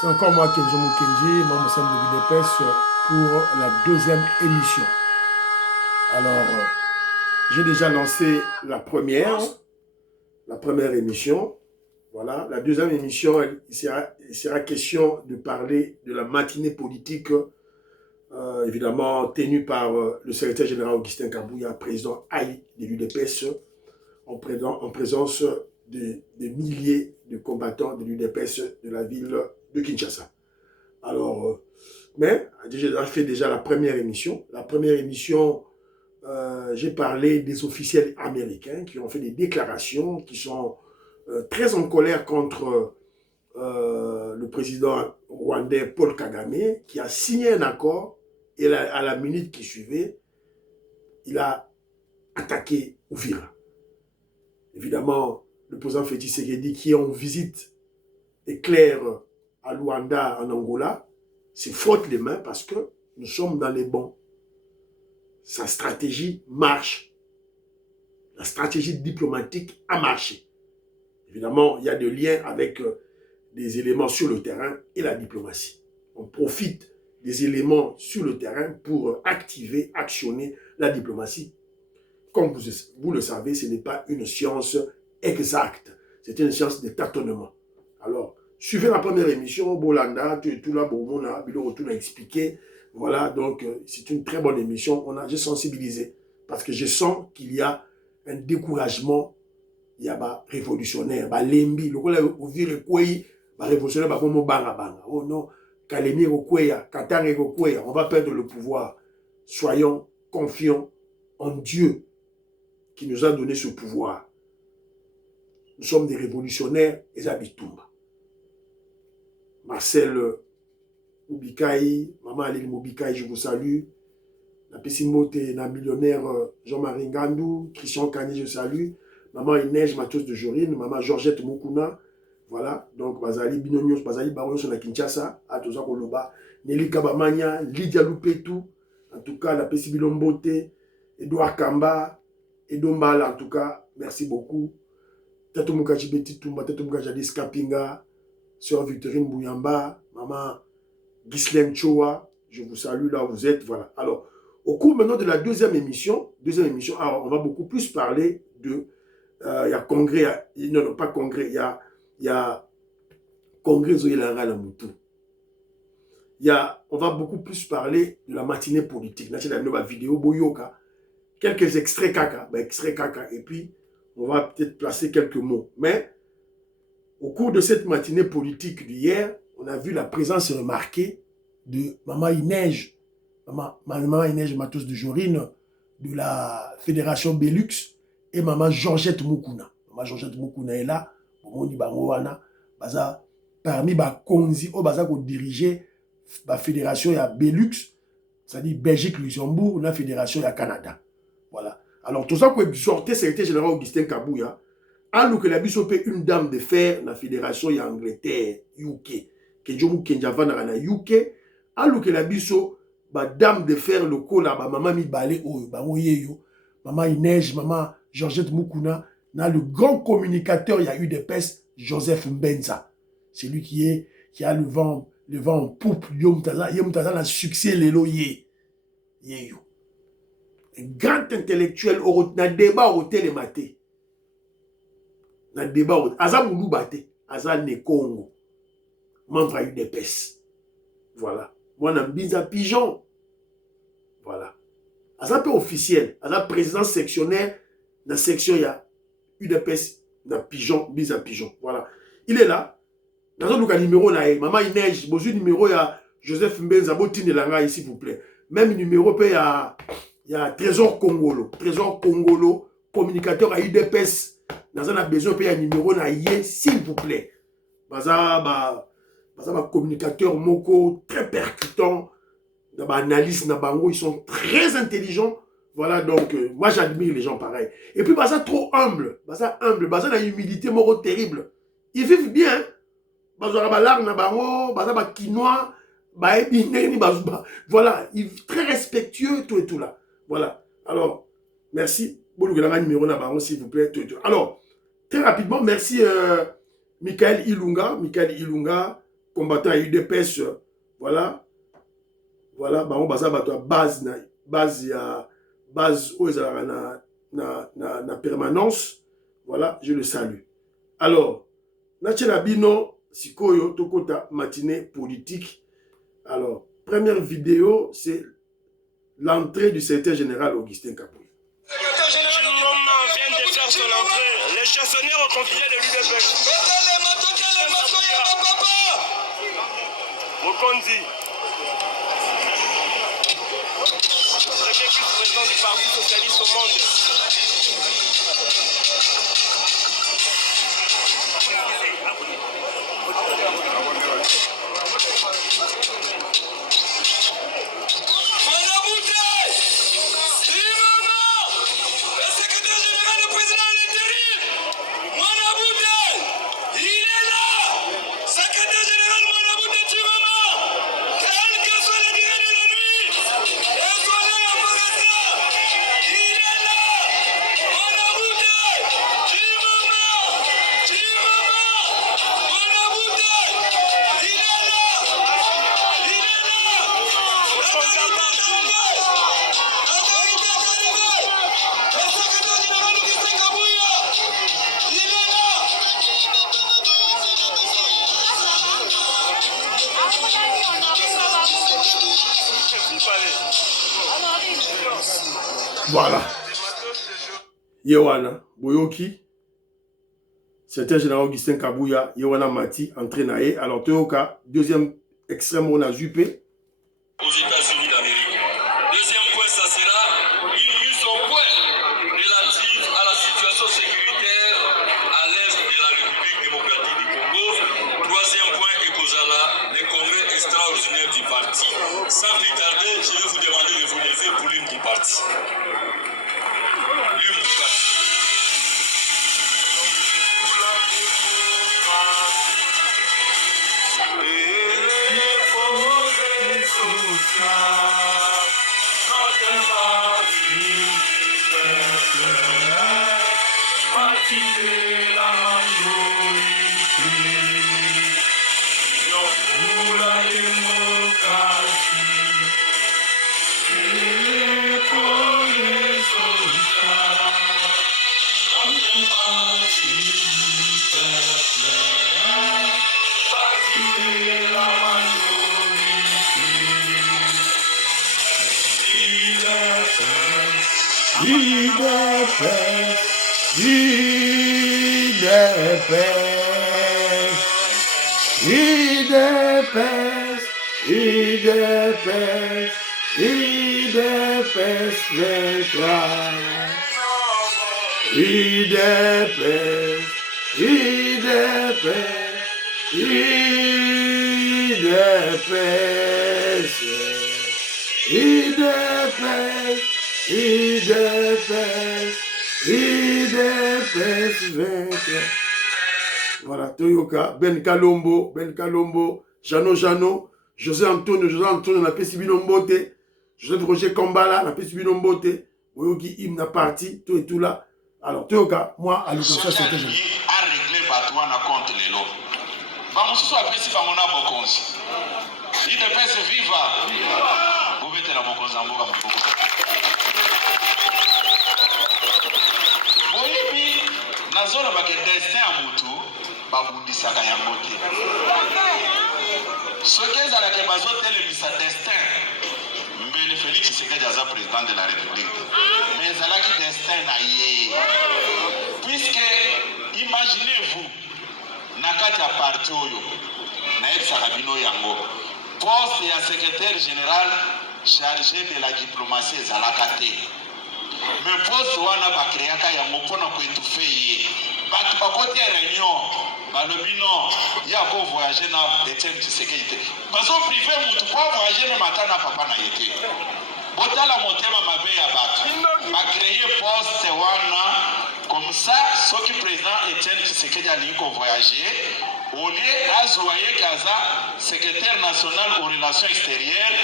C'est encore moi, Kenzo Mukendi, membre au sein de l'UDPS pour la deuxième émission. Alors, j'ai déjà lancé la première émission. Voilà, la deuxième émission, il sera question de parler de la matinée politique, évidemment tenue par le secrétaire général Augustin Kabouya, président AI de l'UDPS, en présence des milliers de combattants de l'UDPS de la ville de Kinshasa. Alors, mais j'ai fait déjà la première émission. La première émission, j'ai parlé des officiels américains qui ont fait des déclarations, qui sont très en colère contre le président rwandais Paul Kagame, qui a signé un accord et à la minute qui suivait, il a attaqué Uvira. Évidemment, le président Félix Tshisekedi, qui est en visite éclair à Luanda, en Angola, se frotte les mains parce que nous sommes dans les bons. Sa stratégie marche. La stratégie diplomatique a marché. Évidemment, il y a des liens avec des éléments sur le terrain et la diplomatie. On profite des éléments sur le terrain pour activer, actionner la diplomatie. Comme vous le savez, ce n'est pas une science exacte. C'est une science de tâtonnement. Alors, suivez la première émission, Bolanda, tu es tout là, Bomona, Bilo tout a expliqué. Voilà, donc c'est une très bonne émission. J'ai sensibilisé parce que je sens qu'il y a un découragement. Il y a des révolutionnaires, des lembi. Le coup là, vous virez quoi, des révolutionnaires, bah comme banga banga. Oh non, Kalemi Rokwea, Katare Rokwea, on va perdre le pouvoir. Soyons confiants en Dieu qui nous a donné ce pouvoir. Nous sommes des révolutionnaires et Zabitumba. Marcel Moubikaï, Maman Aline Moubikaï, je vous salue. La Pessimote, la millionnaire Jean-Marie Ngandou, Christian Kanye, je salue. Maman Inège Matos de Jorine, Maman Georgette Mukuna. Voilà, donc Bazali Binonios, Bazali Baron sur la Kinshasa, à Toza Koloba, Nelly Kabamania, Lydia Lupetou, en tout cas la Pessibilombote, Edouard Kamba, Edombala, en tout cas, merci beaucoup. Tato Mukachi Betty Tumba, Tato Mukachi Adis Kapinga, Sœur Victorine Bouyamba, Maman Ghislaine Choa, je vous salue là où vous êtes, voilà. Alors, au cours maintenant de la deuxième émission, alors, on va beaucoup plus parler de, il y a congrès, non, pas congrès, il y a congrès Zoyelanga Lamoutou. On va beaucoup plus parler de la matinée politique. Là, c'est la nouvelle vidéo, Boyoka, quelques extraits caca, et puis on va peut-être placer quelques mots. Mais au cours de cette matinée politique d'hier, on a vu la présence remarquée de Maman Inège, Maman Inège Matos de Jorine, de la Fédération Belux, et Maman Georgette Mukuna. Maman Georgette Mukuna est là, parmi les konzi, qui diriger la Fédération Belux, c'est-à-dire Belgique, Luxembourg, la Fédération Canada. Voilà. Alors, tout ça, pour exhorter le secrétaire général Augustin Kabouya, alors que la bisopé une dame de fer dans la fédération Angleterre, UK, que Jomu Kenjava na UK, alors que la biso dame de fer le col là, maman mi balé maman Inège, maman Georgette Mukuna, na le grand communicateur il y a eu des pestes, Joseph Mbenza. C'est lui qui a le vent en poupe, yomtaza na succès lelo ye yo. Un grand intellectuel na débat au télématé. Dans le débat, Aza Mouloubate, Aza Nekongo, membre à UDPS. Voilà. Moi, je suis un pigeon. Voilà. Aza peu officiel, Aza président sectionnaire, dans la section, il y a UDPS, dans pigeon, bis à pigeon. Voilà. Il est là. Dans un numéro, Maman Inège, besoin numéro, il y a Joseph Mbenza, Botine Langa, s'il vous plaît. Même numéro, il y a Trésor Congolo. Trésor Congolo, communicateur à UDPS. Dans un besoin de payer un numéro, s'il vous plaît. Baza communicateur moko très percutant. Analyste, ils sont très intelligents. Voilà, donc, moi j'admire les gens pareils. Et puis, Baza trop humble. Baza a une humilité moro terrible. Ils vivent bien. Baza quinois. Voilà, il est très respectueux, tout et tout là. Voilà. Alors, merci. Numéro, s'il vous plaît. Tout et tout. Alors, très rapidement, merci Michael Ilunga, combattant à UDPS, voilà, voilà, bah on basa bato base base où ils na permanence, voilà, je le salue. Alors, Nachela Bino, Sikoyo, Tokota, matinée politique. Alors, première vidéo, c'est l'entrée du secrétaire général Augustin Kabouya. Le secrétaire général vient de faire son entrée. Les chansonniers ont confié de l'UDPS. Mokonzi. Premier vice-président du Parti socialiste au monde. Voilà. Yewana, Boyoki, secrétaire général Augustin Kabouya, Yewana Mati, entraîné. Alors, Toyoka, deuxième extrême, on a Juppé. Aux États-Unis d'Amérique. Deuxième point, ça sera une mise au point relative à la situation sécuritaire à l'est de la République démocratique du Congo. Troisième point, Ekozala, les congrès extraordinaires du parti. Sans plus tarder, je vais vous demander de vous lever pour l'hymne du parti. L'hymne du parti. Voilà, Toyoka, Ben Kalombo, Jano, José Antonio, na pesi bino mbote, José Roger Kambala, na pesi bino mbote, Boyoki hymne parti, tout et tout là. Alors, Toyoka, moi, à l'occasion, c'était je. A réglé Batouana contre les lots. Vamos só a pesi famona bokonzi. IDPS viva. Vous mettez la bokonzi en boka moko. Boyibi, nazona ba destin à mutu, babundisaka yango te. Soki ezalaki bazotelemisa destin, Mbele Félix Tshisekedi aza président de la République. Mais ezalaki destin na ye. Puisque, imaginez-vous, nakati ya parti oyo, naebisaka bino yango, poste ya secrétaire général chargé de la diplomatie ezalaka te. Mais poste wana bakreaka yango mpona koetufe ye. Bato bakoti ya réunion, balobi non, ya ko voyager na Etienne Tshisekedi te. Bazo privé mutu po voyager même ata na papa na ye te. Botala motema mabe ya bato. Bakreye poste wana, comme ça, soki président Etienne Tshisekedi alingi ko voyager, au lieu azwa ye kaza secrétaire national aux relations extérieures,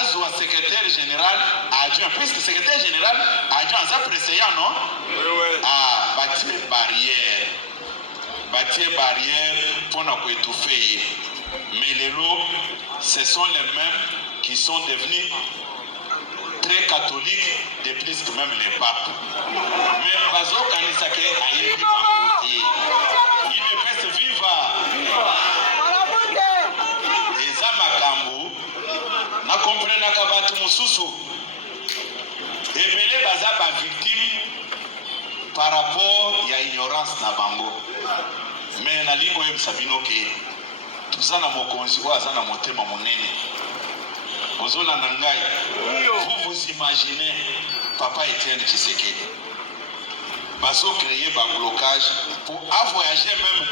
azwa secrétaire général adjoint, puisque secrétaire général adjoint aza président, non? Oui. Ah, batie barrière pour na ko étouffer. Mais Lelo, ce sont les mêmes qui sont devenus très catholiques, de plus que même les papes. Mais Bazo Kanisake a été baptisé. Il ne peut se vivre. Les Amakambu, na comprendre que Mususu, et Bele Baza ba victime par rapport à l'ignorance na bango. Mais na lingo sabino ke tuzana mokonzi wa azana motema monene. Ozola nangai. Vous imaginez Papa Etienne Tshisekedi. Bazo créer un blocage pour voyager même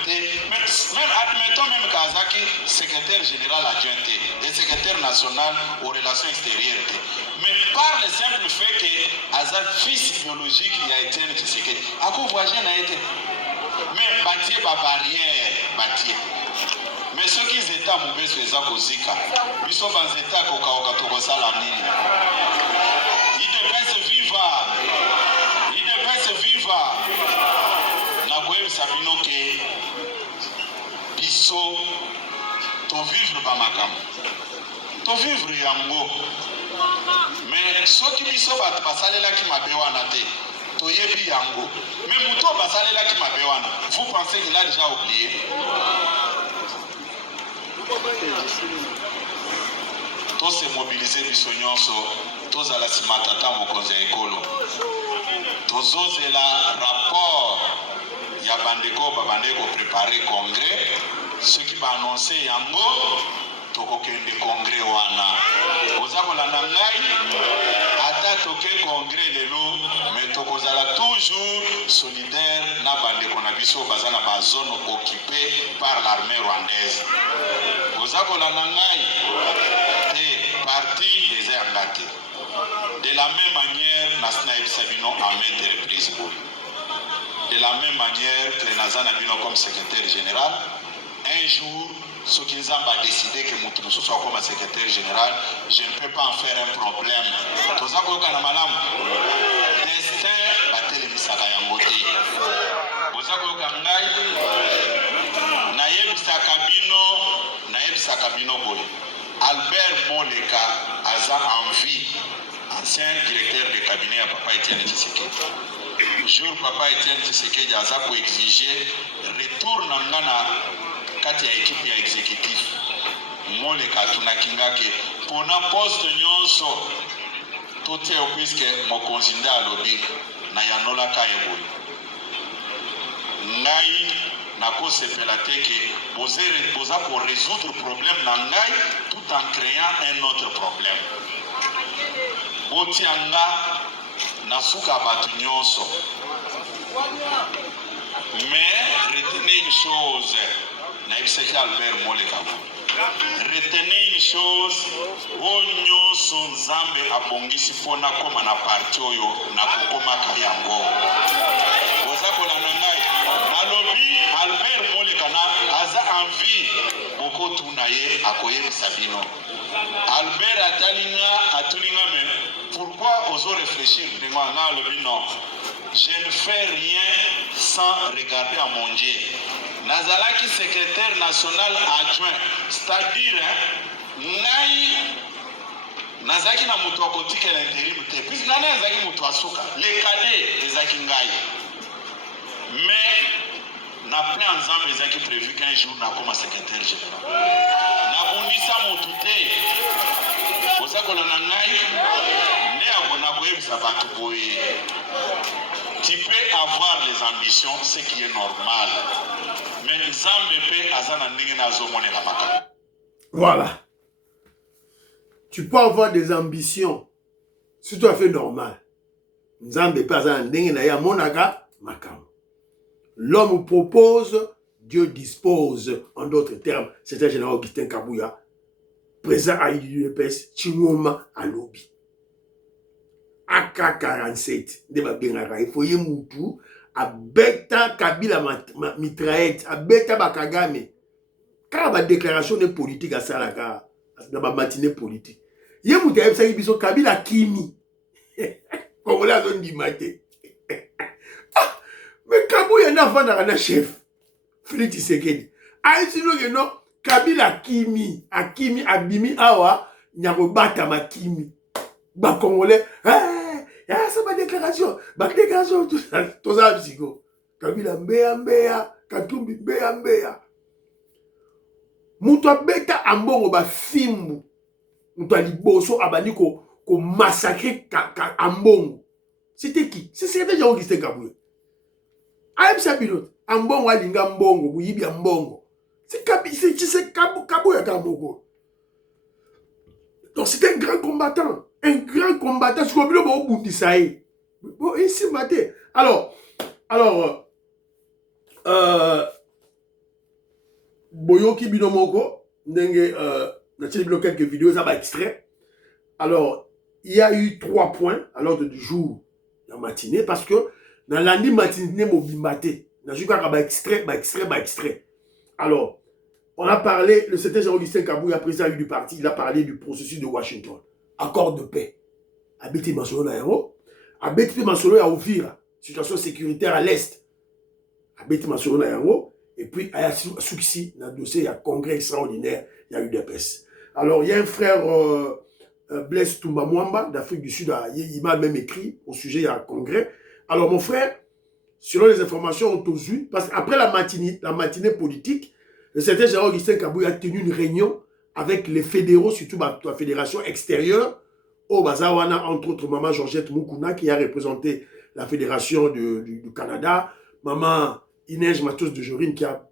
admettons même Kazaki, secrétaire général adjoint et secrétaire national aux relations extérieures. Mais par le simple fait que Azak fils biologique il a été Tshisekedi. À quoi voyager n'a été? Mais bâtir par barrière, bâtir. Mais ceux qui étaient à mauvais sur les Akozika, ils sont dans les états Kokaoka Togosa la nini. Ils ne peuvent se vivre. Ils ne peuvent se vivre. Nagoye Sabino ke biso to vivre ba makam. To vivre yango. Mais ceux qui biso bat basalela ki mabewana te. To yebi yango. Mais muto basalela ki mabewana. Vous pensez qu'il a déjà oublié? Tous se mobiliser biso nyonso, tous à la simatata mokonzi ya ekolo. Tous la rapport ya bandeko babandeko préparer congrès, ceux qui va annoncer yango tokokende congrès wana. Ozakolanda ngai ata toke congrès lelo, mais tokozala toujours solidaire na bandeko na biso bazana ba zone occupée par l'armée rwandaise. Ozakolanda ngai te parti des engagés. De la même manière, Nasnaïb Sabino a maintes reprises. De la même manière que Nazana Bino comme secrétaire général, un jour, ce qu'ils ont décidé que Moutou soit comme secrétaire général, je ne peux pas en faire un problème. Tout ça, destin, Batel Misaka Yangote. Naïb Sakabino Boy. Albert Moleka a envie, ancien directeur de cabinet à Papa Etienne Tshisekedi. Jour Papa Etienne Tshisekedi a exigé retour nangana kati ya équipe ya exécutif. Moleka tunakingake pour na poste nyonso tote puisque mokonzi nda alobi na yanola kayebo. Ngai nakosepela te ke boza pour résoudre problème na ngai tout en créant un autre problème. Botianga nasuka batu nyonso. Mais retenez une chose, naibiseki Albert Moleka. Retenez une chose, nyonso Nzambe abongisi pona koma na parti oyo na kokoma kayango. Boza kolanda ngai. Alobi Albert Moleka na aza envie boko tunaye akoye Sabino. Albert atulinga mais pourquoi oso réfléchir denga alobi non. Je ne fais rien sans regarder à mon Dieu. Nazalaki secrétaire national adjoint, c'est-à-dire ngai nazaki na mutu akotika l'intérim te. Puis nana nazaki mutu asuka. Les cadets ezaki ngai. Mais na plan ensemble ezaki prévu qu'un jour na comme secrétaire général. Na bundisa mutu te. Osako na ngai ne abona koyebisa batu boye. Tu peux avoir les ambitions, ce qui est normal. Mais voilà. Tu peux avoir des ambitions, c'est tout à fait normal. L'homme propose, Dieu dispose. En d'autres termes, c'était le général Augustin Kabouya, présent à l'UEPS, Chimoma à Lobi. AK-47 de Babengara, il faut y moutou a beta Kabila mitraillette, a beta Bakagame. Car la déclaration de politique à Salaka, dans la matinée politique. Yé moutou a eu biso Kabila Kimi. Comme la zone du matin. Mais Kabou y a un enfant dans un chef. Félix Tshisekedi. A eu sinon que non, Kabila Kimi, Akimi, Abimi, Awa, Nyarobata Makimi. Bah, Congolais, ça va déclaration, tout ça, psycho. Kabila Mbea, Katumbi Mbea. Mouto beta ambongo ba fimbu. Mouto liboso abani ko massacrer ambongo. C'était qui? C'était Jean-Augustin Kabouya. Aïe, ça pilote. Ambongo alinga mbongo, buyibi ambongo. C'est Kabouya Kamboko. Donc c'est un grand combattant. Un grand combattant. Je comprends pas au bout de ça. Bon, ici, maté. Alors, Boyoki Binomoko, n'a quelques vidéos, ça va extrait. Alors, il y a eu 3 points à l'ordre du jour, la matinée, parce que dans l'année matinée, mobimaté, n'a pas extrait. Alors, on a parlé, le secrétaire Jean-Augustin Kabouya, président du parti, il a parlé du processus de Washington. Accord de paix. Abeti Masolo na Yaro. Abeti Masolo ya Ouvira. Situation sécuritaire à l'Est. Abeti Masolo na Yaro. Et puis, il y a succès dans le dossier, il y a congrès extraordinaire, il y a UDPS. Alors, il y a un frère, Blaise Toumba Mwamba, d'Afrique du Sud, il m'a même écrit au sujet, il y a un congrès. Alors, mon frère, selon les informations on tous eu, parce qu'après la matinée politique, le secrétaire général Augustin Kabouya a tenu une réunion avec les fédéraux, surtout la fédération extérieure, au Bazawana, entre autres, maman Georgette Moukouna, qui a représenté la fédération du Canada, maman Inès Matos de Jorine, qui a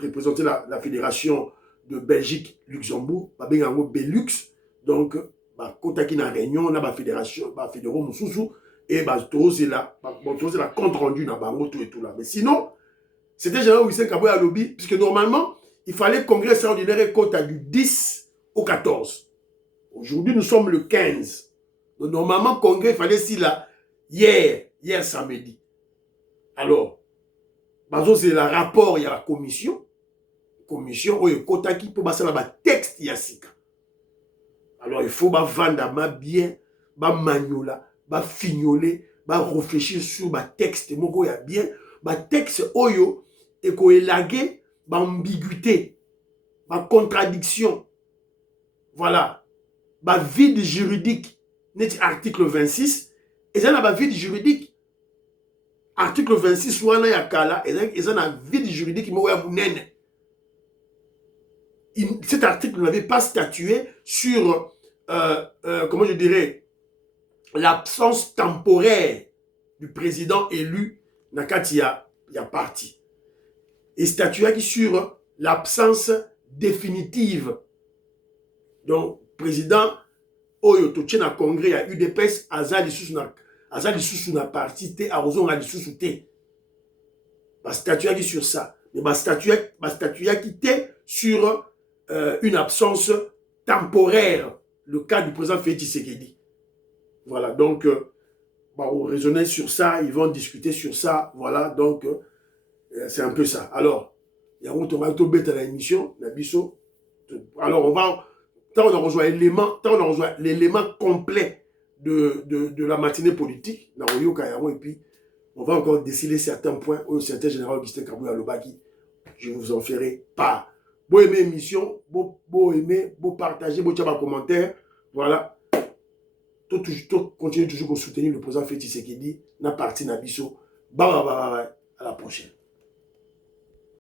représenté la fédération de Belgique-Luxembourg, Belux. Donc, Kotaki na réunion, on a la fédération, fédéraux Moussoussou, et c'est la compte rendu dans Bango, tout et tout là. Mais sinon, c'était général Augustin Kabouya lobby, puisque normalement, il fallait congrès extraordinaire et quota du 10 au 14. Aujourd'hui, nous sommes le 15. Donc, normalement, congrès, il fallait si là, hier samedi. Alors, c'est le rapport, il y a la commission, où il y a quota qui peut passer là-bas, texte, il y a sika. Alors, il faut vendre bien, magnola, fignoler, réfléchir sur le texte, il y a bien, texte, oyo, et qu'on élagué, ambiguïté, contradiction. Voilà. Vide juridique, net article 26, et ça n'a vide juridique. Article 26, ou il y a kala, et ça n'a vide juridique, cet article n'avait pas statué sur, comment je dirais, l'absence temporaire du président élu Nakati ya parti. Et statué sur l'absence définitive. Donc, président, Oyo Toche na congrès à UDPS, Azali sous na parti, te arrosons à sous te. Statué sur ça. Mais statué qui était sur une absence temporaire, le cas du président Félix Tshisekedi. Voilà, donc, on raisonnait sur ça, ils vont discuter sur ça, voilà, donc, c'est un peu ça. Alors, il y a un autre bête à l'émission, alors, on va, tant on a rejoint l'élément complet de la matinée politique, et puis, on va encore décider certains points au secrétaire général Augustin Kabouya Lobaki. Je vous en ferai part. Beau aimer l'émission, beau aimer, beau partager, beau faire un commentaire. Voilà. Continuez toujours à soutenir le président Félix Tshisekedi. Na parti na biso. Bye. À la prochaine.